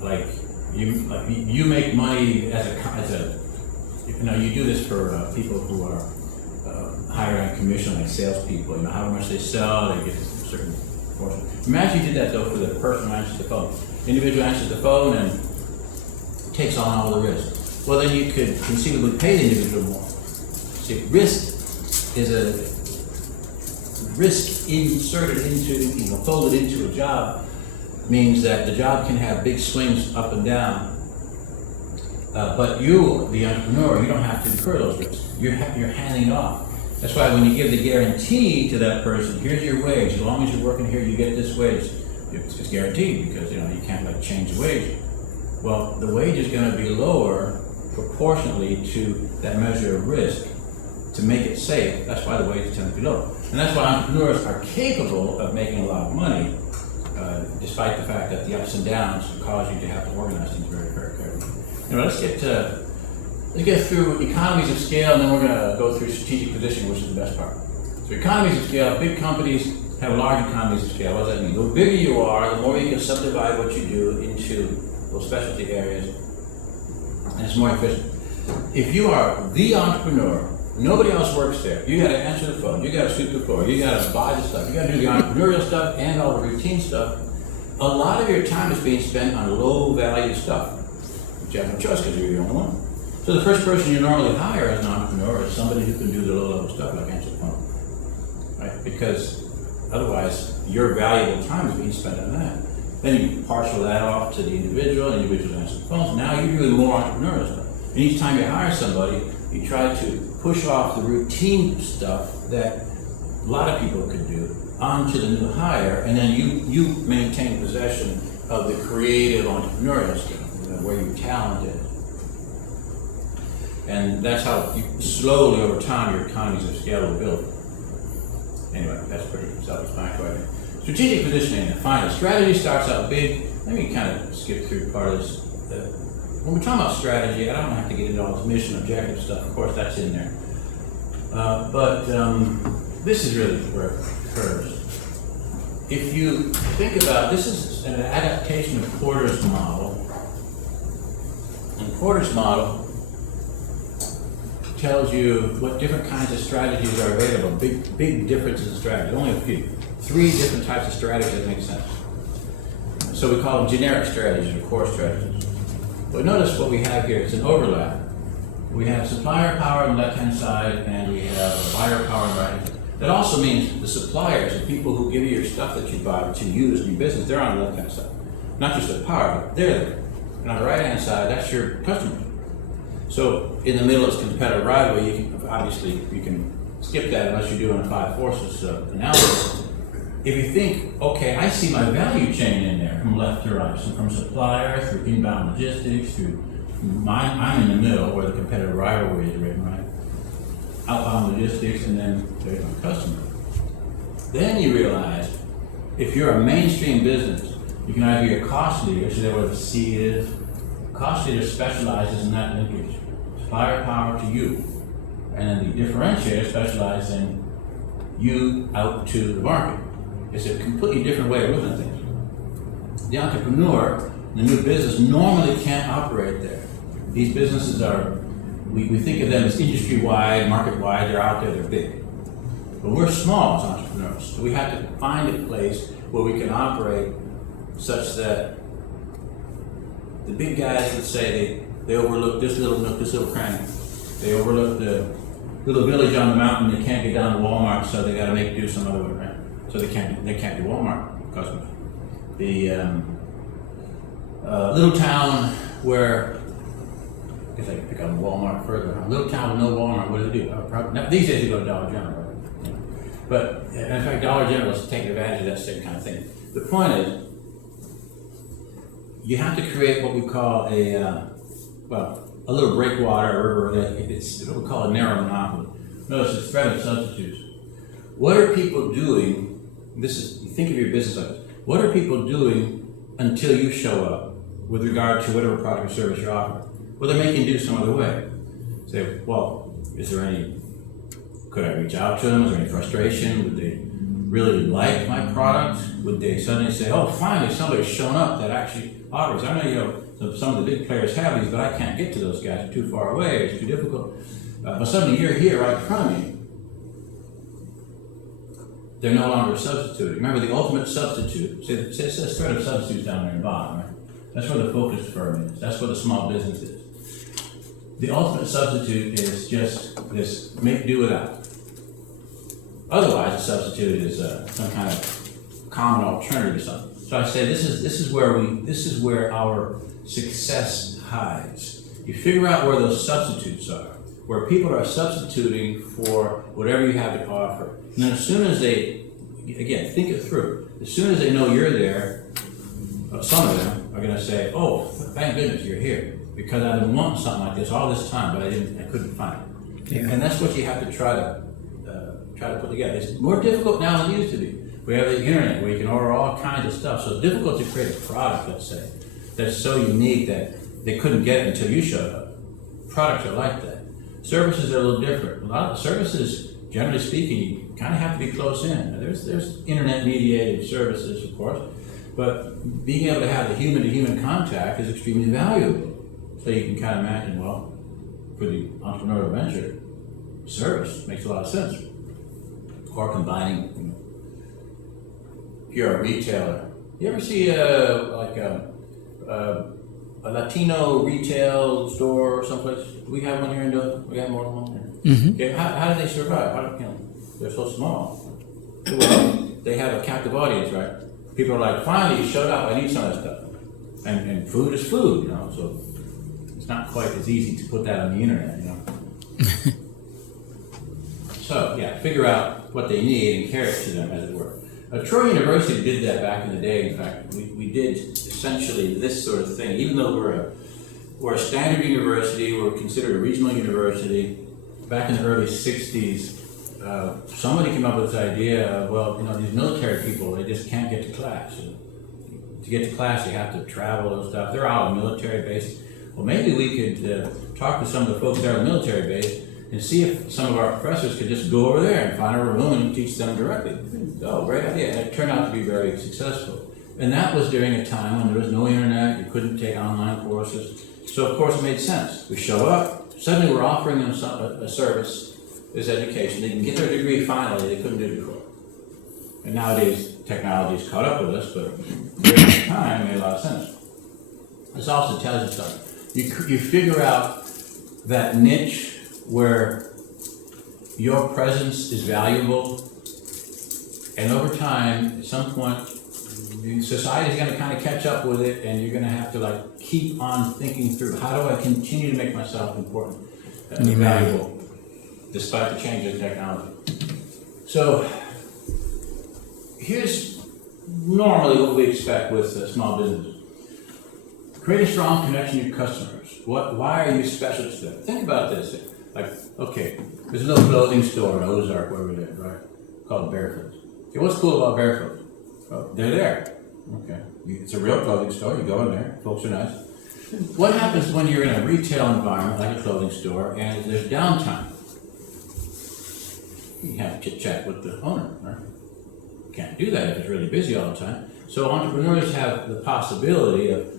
Like you make money as a you do this for people who are hired on commission, like salespeople. You know how much they sell, they get a certain portion. Imagine you did that though for the person who answers the phone. The individual answers the phone and takes on all the risk. Well, then you could conceivably pay the individual more. See, risk inserted into, folded into a job means that the job can have big swings up and down. But you, the entrepreneur, you don't have to incur those risks. You're handing it off. That's why when you give the guarantee to that person, here's your wage. As long as you're working here, you get this wage. It's guaranteed because you can't change the wage. Well, the wage is going to be lower proportionally to that measure of risk to make it safe. That's why the wages tend to be low. And that's why entrepreneurs are capable of making a lot of money, despite the fact that the ups and downs cause you to have to organize things very, very carefully. Let's get through economies of scale, and then we're going to go through strategic positioning, which is the best part. So economies of scale, big companies have large economies of scale. What does that mean? The bigger you are, the more you can subdivide what you do into those specialty areas, and it's more efficient. If you are the entrepreneur, nobody else works there. You got to answer the phone. You got to sweep the floor. You got to buy the stuff. You got to do the entrepreneurial stuff and all the routine stuff. A lot of your time is being spent on low-value stuff. But you have no choice because you're the only one. So the first person you normally hire as an entrepreneur is somebody who can do the low-level stuff like answer the phone, right? Because otherwise, your valuable time is being spent on that. Then you parcel that off to the individual answers the phones. Now you're doing more entrepreneurial stuff. And each time you hire somebody, you try to push off the routine stuff that a lot of people could do onto the new hire, and then you maintain possession of the creative entrepreneurial stuff, where your talent is. And that's how slowly over time your economies of scale will build. Anyway, that's pretty self-explanatory. Strategic positioning, fine. Strategy starts out big. Let me kind of skip through part of this. When we're talking about strategy, I don't have to get into all this mission objective stuff. Of course, that's in there. But this is really where it occurs. If you think about, this is an adaptation of Porter's model. And Porter's model tells you what different kinds of strategies are available. Big differences in strategy, only a few. 3 different types of strategies that make sense. So we call them generic strategies or core strategies. But notice what we have here, it's an overlap. We have supplier power on the left-hand side and we have buyer power on the right-hand side. That also means the suppliers, the people who give you your stuff that you buy to use in your business, they're on the left-hand side. Not just the power, but they're there. And on the right-hand side, that's your customers. So in the middle is competitive rivalry. You can skip that unless you're doing a 5 forces analysis. If you think, okay, I see my value chain in there from left to right, so from supplier through inbound logistics, through I'm in the middle where the competitive rivalry is written, right? Outbound logistics, and then there's my customer. Then you realize, if you're a mainstream business, you can either be a cost leader, so that's where the C is. Cost leader specializes in that linkage, supplier power to you, and then the differentiator specializes in you out to the market. It's a completely different way of looking at things. The entrepreneur, the new business, normally can't operate there. These businesses are, we think of them as industry-wide, market-wide, they're out there, they're big. But we're small as entrepreneurs, so we have to find a place where we can operate such that the big guys, let's say, they overlook this little nook, this little cranny. They overlook the little village on the mountain, they can't get down to Walmart, so they gotta do some other way, right? So they can't do Walmart customers. The little town where, I guess I can pick up Walmart further. A little town with no Walmart, what do they do? Now, these days you go to Dollar General, right? You know. But in fact, Dollar General is taking advantage of that same kind of thing. The point is, you have to create what we call a little breakwater or river. It's what we call a narrow monopoly. Notice it's threat of substitutes. What are people doing? You think of your business like this. What are people doing until you show up with regard to whatever product or service you're offering? Well, they're making do some other way. Say, well, could I reach out to them? Is there any frustration? Would they really like my product? Would they suddenly say, oh, finally somebody's shown up that actually offers? I know, some of the big players have these, but I can't get to those guys. They're too far away, it's too difficult. But suddenly you're here right in front of me. They're no longer substituting. Remember the ultimate substitute, it says threat of substitutes down there in the bottom, right? That's where the focused firm is. That's where the small business is. The ultimate substitute is just this, make do without. Otherwise, a substitute is some kind of common alternative to something. So I say this is where our success hides. You figure out where those substitutes are, where people are substituting for whatever you have to offer. And then as soon as they, again, think it through. As soon as they know you're there, some of them are going to say, "Oh, thank goodness you're here, because I've been wanting something like this all this time, but I couldn't find it." Yeah. And that's what you have to try to put together. It's more difficult now than it used to be. We have the internet where you can order all kinds of stuff, so it's difficult to create a product, let's say, that's so unique that they couldn't get it until you showed up. Products are like that. Services are a little different. A lot of services, generally speaking, you kind of have to be close in. Now, there's internet-mediated services, of course, but being able to have the human-to-human contact is extremely valuable. So you can kind of imagine, well, for the entrepreneurial venture, service makes a lot of sense. Or combining, if you're a retailer, you ever see a Latino retail store or someplace? Do we have one here in Dothan? We have more than one here. Mm-hmm. Okay, how do they survive? They're so small. Well, they have a captive audience, right? People are like, finally you showed up, I need some of that stuff. And food is food, so it's not quite as easy to put that on the internet, So, yeah, figure out what they need and carry it to them, as it were. Troy University did that back in the day. In fact, we did essentially this sort of thing. Even though we're a standard university, we're considered a regional university. Back in the early 60s, somebody came up with this idea of, well, these military people, they just can't get to class. To get to class, you have to travel and stuff. They're out on military base. Well, maybe we could talk to some of the folks there on the military base and see if some of our professors could just go over there and find a room and teach them directly. Oh, great idea. And it turned out to be very successful. And that was during a time when there was no internet, you couldn't take online courses. So, of course, it made sense. We show up, suddenly we're offering them a service, this education. They can get their degree finally, they couldn't do it before. And nowadays, technology's caught up with us, but during that time, it made a lot of sense. This also tells you something. You figure out that niche where your presence is valuable, and over time, at some point, society is going to kind of catch up with it, and you're going to have to keep on thinking through, how do I continue to make myself important and valuable despite the change in technology? So here's normally what we expect with small businesses. Create a strong connection to your customers. Why are you special to them? Think about this. Okay, there's a little clothing store in Ozark where we live, right? Called Barefoot. Okay, what's cool about Barefoot? Oh, they're there. Okay, it's a real clothing store. You go in there, folks are nice. What happens when you're in a retail environment like a clothing store and there's downtime? You have to chit-chat with the owner, right? You can't do that if it's really busy all the time. So entrepreneurs have the possibility of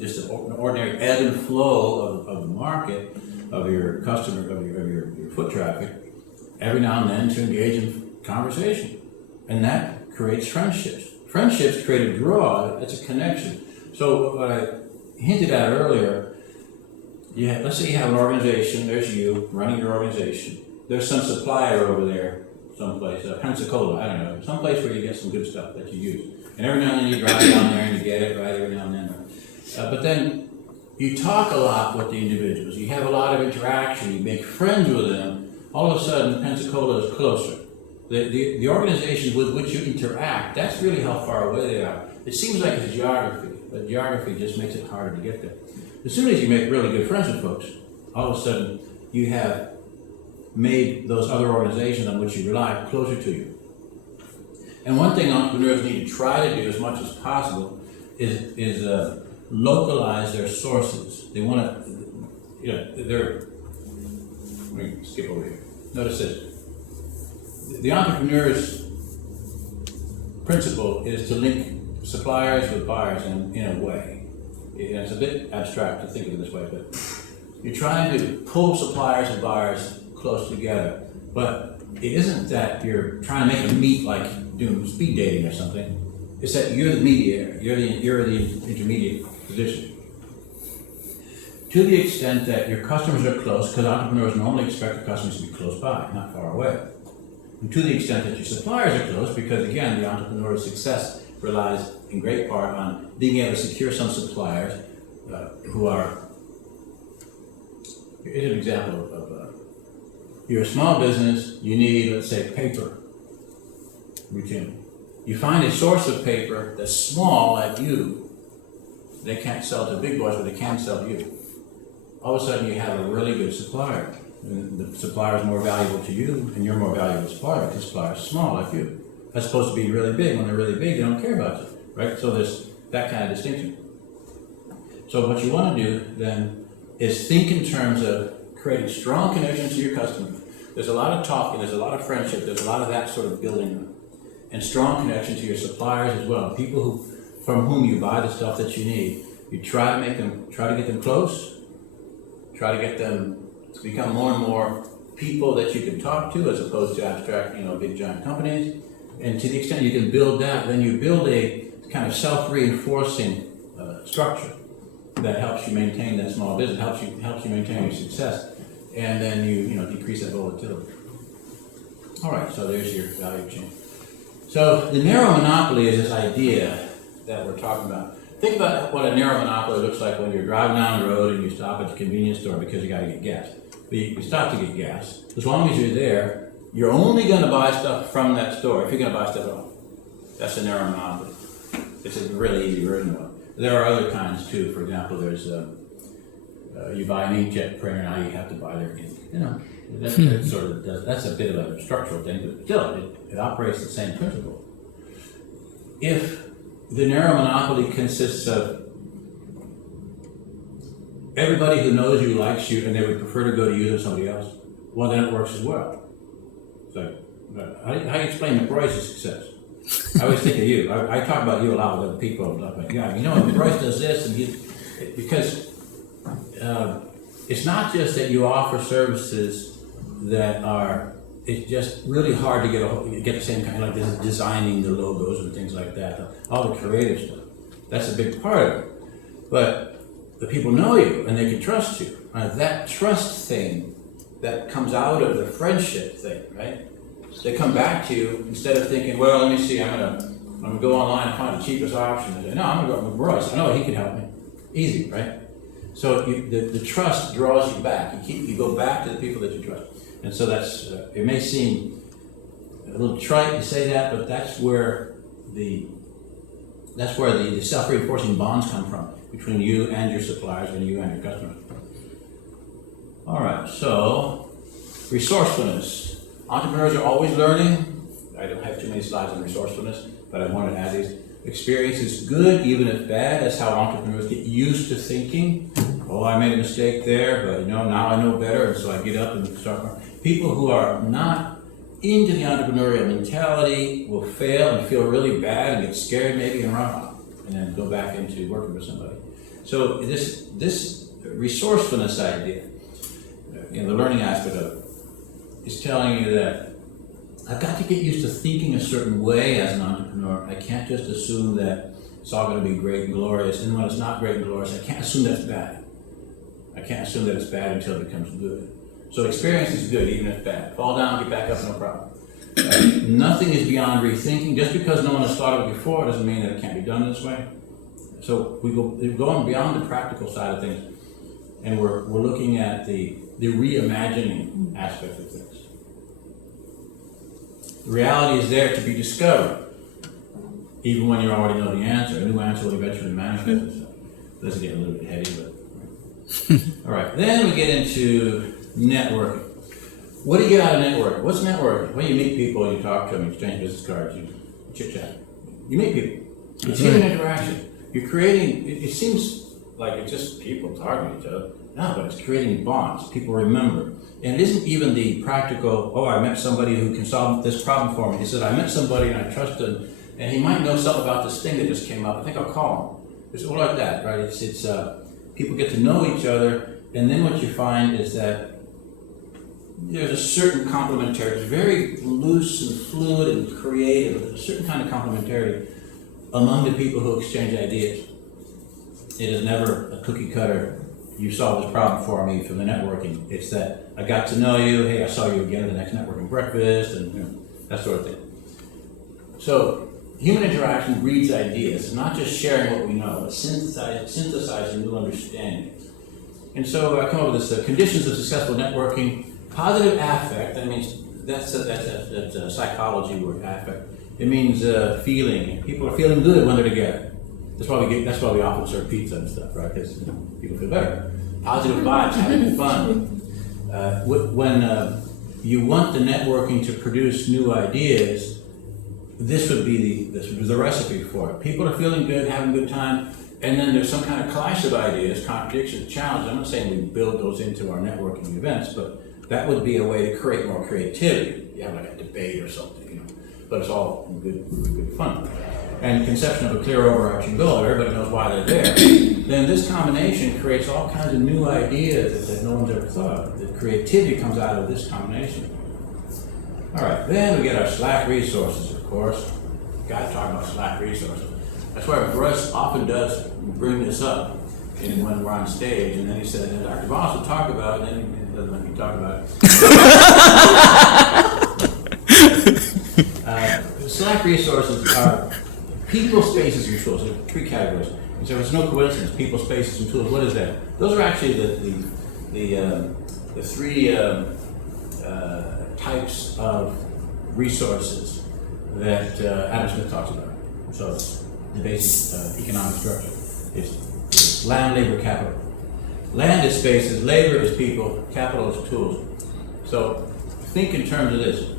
just an ordinary ebb and flow of the market, of your customer, of your foot traffic, every now and then to engage in conversation. And that creates friendships. Friendships create a draw, it's a connection. So what I hinted at earlier, let's say you have an organization, there's you running your organization. There's some supplier over there, someplace, Pensacola, I don't know, someplace where you get some good stuff that you use. And every now and then you drive down there and you get it, right, every now and then. But then you talk a lot with the individuals, you have a lot of interaction, you make friends with them, all of a sudden Pensacola is closer. The organizations with which you interact, that's really how far away they are. It seems like it's geography, but geography just makes it harder to get there. As soon as you make really good friends with folks, all of a sudden you have made those other organizations on which you rely closer to you. And one thing entrepreneurs need to try to do as much as possible is localize their sources. They want to, let me skip over here. Notice this. The entrepreneur's principle is to link suppliers with buyers in a way. It's a bit abstract to think of it this way, but you're trying to pull suppliers and buyers close together. But it isn't that you're trying to make them meet like doing speed dating or something. It's that you're the mediator, you're the intermediate position. To the extent that your customers are close, because entrepreneurs normally expect the customers to be close by, not far away. And to the extent that your suppliers are close, because again, the entrepreneur's success relies in great part on being able to secure some suppliers who are, here's an example of you're a small business, you need, let's say, paper, routinely. You find a source of paper that's small like you, they can't sell to big boys, but they can sell to you. All of a sudden you have a really good supplier. And the supplier is more valuable to you, and you're more valuable supplier because the supplier is small like you. That's supposed to be really big. When they're really big, they don't care about you, right? So there's that kind of distinction. So what you want to do then is think in terms of creating strong connections to your customer. There's a lot of talking, there's a lot of friendship, there's a lot of that sort of building up. And strong connection to your suppliers as well, people from whom you buy the stuff that you need. You try to get them close, try to get them to become more and more people that you can talk to as opposed to abstract, big giant companies. And to the extent you can build that, then you build a kind of self-reinforcing structure that helps you maintain that small business, helps you maintain your success, and then you decrease that volatility. All right, so there's your value chain. So the narrow monopoly is this idea that we're talking about. Think about what a narrow monopoly looks like when you're driving down the road and you stop at the convenience store because you got to get gas. But you stop to get gas. As long as you're there, you're only going to buy stuff from that store if you're going to buy stuff at all. That's a narrow monopoly. It's a really easy version of it. There are other kinds too. For example, there's You buy an inkjet printer, now you have to buy their ink. You know, that sort of does, that's a bit of a structural thing, but still, it operates the same principle. If the narrow monopoly consists of everybody who knows you likes you and they would prefer to go to you than somebody else, well, then it works as well. So, how do you explain McBroy's success? I always think of you. I talk about you a lot with other people. I'm like, yeah, you know, McBroy does this, and because it's not just that you offer services that are, it's just really hard to get the same kind of like designing the logos and things like that, all the creative stuff. That's a big part of it. But the people know you and they can trust you. That trust thing that comes out of the friendship thing, right? They come back to you instead of thinking, well, let me see, I'm gonna go online and find the cheapest option. They say, no, I'm gonna go with Royce. I know he can help me. Easy, right? So the trust draws you back. You go back to the people that you trust. And so that's, it may seem a little trite to say that, but that's where the self-reinforcing bonds come from between you and your suppliers and you and your customers. All right, so resourcefulness. Entrepreneurs are always learning. I don't have too many slides on resourcefulness, but I wanted to add these. Experience is good, even if bad. That's how entrepreneurs get used to thinking. Oh, I made a mistake there, but now I know better, and so I get up and start. People who are not into the entrepreneurial mentality will fail and feel really bad and get scared maybe and run off, and then go back into working with somebody. So this resourcefulness idea, the learning aspect of it, is telling you that I've got to get used to thinking a certain way as an entrepreneur. I can't just assume that it's all going to be great and glorious, and when it's not great and glorious, I can't assume that's bad. I can't assume that it's bad until it becomes good. So experience is good, even if bad. Fall down, get back up, no problem. Nothing is beyond rethinking. Just because no one has thought of it before doesn't mean that it can't be done this way. So we're going beyond the practical side of things, and we're looking at the reimagining aspect of things. The reality is there to be discovered, even when you already know the answer. A new answer will eventually manifest itself. This is getting a little bit heady, but all right. Then we get into networking. What do you get out of networking? What's networking? Well, you meet people, you talk to them, you exchange business cards, you chit-chat. You meet people. It's human interaction. You're creating, it seems like it's just people talking to each other. No, but it's creating bonds. People remember. And it isn't even the practical, oh, I met somebody who can solve this problem for me. He said, I met somebody and I trust him, and he might know something about this thing that just came up. I think I'll call him. It's all like that, right? It's people get to know each other, and then what you find is that there's a certain complementarity. It's very loose and fluid and creative. There's a certain kind of complementarity among the people who exchange ideas. It is never a cookie cutter. You solved this problem for me from the networking. It's that I got to know you. Hey, I saw you again at the next networking breakfast, and that sort of thing. So human interaction breeds ideas, not just sharing what we know, but synthesizing new understandings. And so I come up with this conditions of successful networking. Positive affect. That means that's psychology word, affect. It means feeling. People are feeling good when they're together. That's why we often serve pizza and stuff, right? Because people feel better. Positive vibes, having fun. When you want the networking to produce new ideas, this would be the recipe for it. People are feeling good, having a good time, and then there's some kind of clash of ideas, contradictions, challenges. I'm not saying we build those into our networking events, but that would be a way to create more creativity. You have like a debate or something, but it's all good fun. And conception of a clear overarching goal, everybody knows why they're there. Then this combination creates all kinds of new ideas that no one's ever thought of. The creativity comes out of this combination. All right, then we get our Slack resources, of course. Got to talk about Slack resources. That's why Russ often does bring this up when we're on stage, and then he says, and Dr. Voss will talk about it, and then he doesn't let me talk about it. Slack resources are people, spaces, and tools. There are three categories. And so it's no coincidence. People, spaces, and tools. What is that? Those are actually the three types of resources that Adam Smith talks about. So it's the basic economic structure. It's land, labor, capital. Land is spaces, labor is people, capital is tools. So think in terms of this.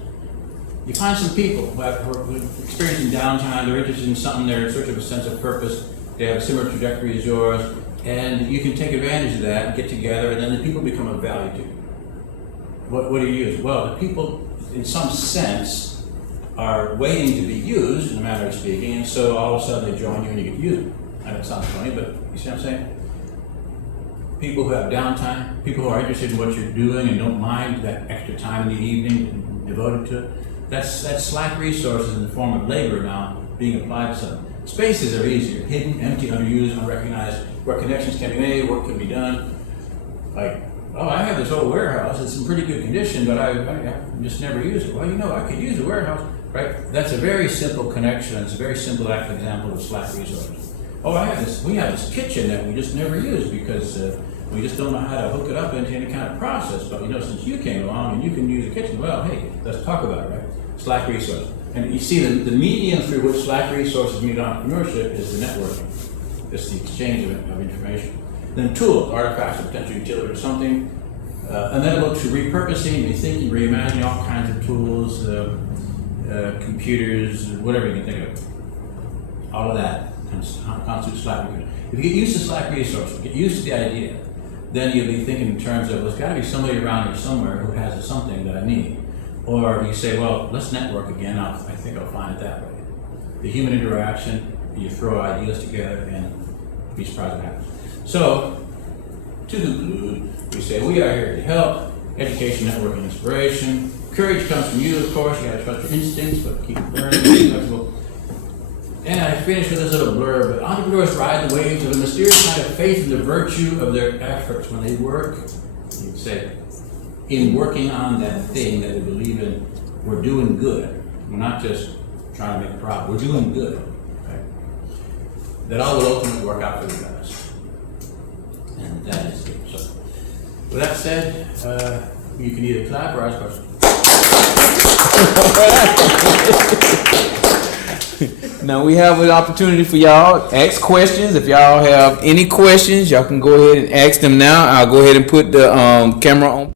You find some people who are experiencing downtime, they're interested in something, they're in search of a sense of purpose, they have a similar trajectory as yours, and you can take advantage of that and get together, and then the people become of value to you. What do you use? Well, the people, in some sense, are waiting to be used, in a manner of speaking, and so all of a sudden they join you and you get used. I know it sounds funny, but you see what I'm saying? People who have downtime, people who are interested in what you're doing and don't mind that extra time in the evening devoted to it. That's slack resources in the form of labor now being applied to something. Spaces are easier, hidden, empty, underused, unrecognized, where connections can be made, work can be done. Like, oh, I have this old warehouse, it's in pretty good condition, but I just never use it. Well, I could use a warehouse, right? That's a very simple connection, it's a very simple example of slack resources. Oh, we have this kitchen that we just never use because we just don't know how to hook it up into any kind of process, but since you came along and you can use a kitchen, well, hey, let's talk about it, right? Slack resources. And you see the medium through which slack resources meet entrepreneurship is the networking. It's the exchange of information. Then tools, artifacts of potential utility or something. And then look to repurposing, rethinking, reimagining all kinds of tools, computers, whatever you can think of. All of that constitutes slack resources. If you get used to slack resources, get used to the idea, then you'll be thinking in terms of, well, there's got to be somebody around here somewhere who has something that I need. Or you say, well, let's network again. I think I'll find it that way. The human interaction, you throw ideas together and be surprised what happens. So, to conclude, we say we are here to help. Education, networking, inspiration. Courage comes from you, of course. You got to trust your instincts, but keep it burning, be flexible. And I finish with this little blurb. Entrepreneurs ride the waves of a mysterious kind of faith in the virtue of their efforts when they work. You'd say, in working on that thing that we believe in, we're doing good. We're not just trying to make a profit. We're doing good. Right? That all will ultimately work out for the best. And that is it. So, with that said, you can either clap or ask questions. Now we have an opportunity for y'all to ask questions. If y'all have any questions, y'all can go ahead and ask them now. I'll go ahead and put the camera on.